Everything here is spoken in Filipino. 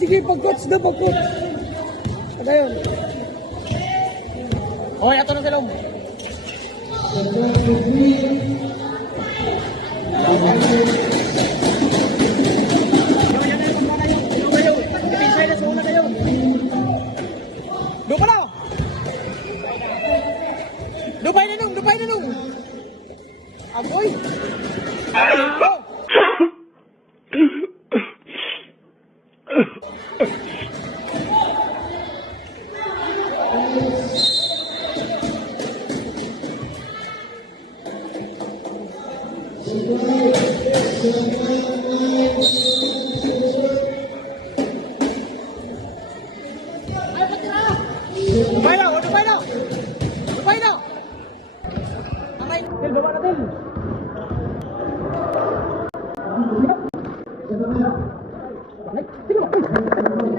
sige, pag-coach na, pag-coach. Ano yun? Hoy, ato na silong. Lupa na! Lupay na nung! Lupay na nung! Agoy! Go! Lupay na! Lupay na! Lupay na! Aray! Lupay natin! Ay, sige ba?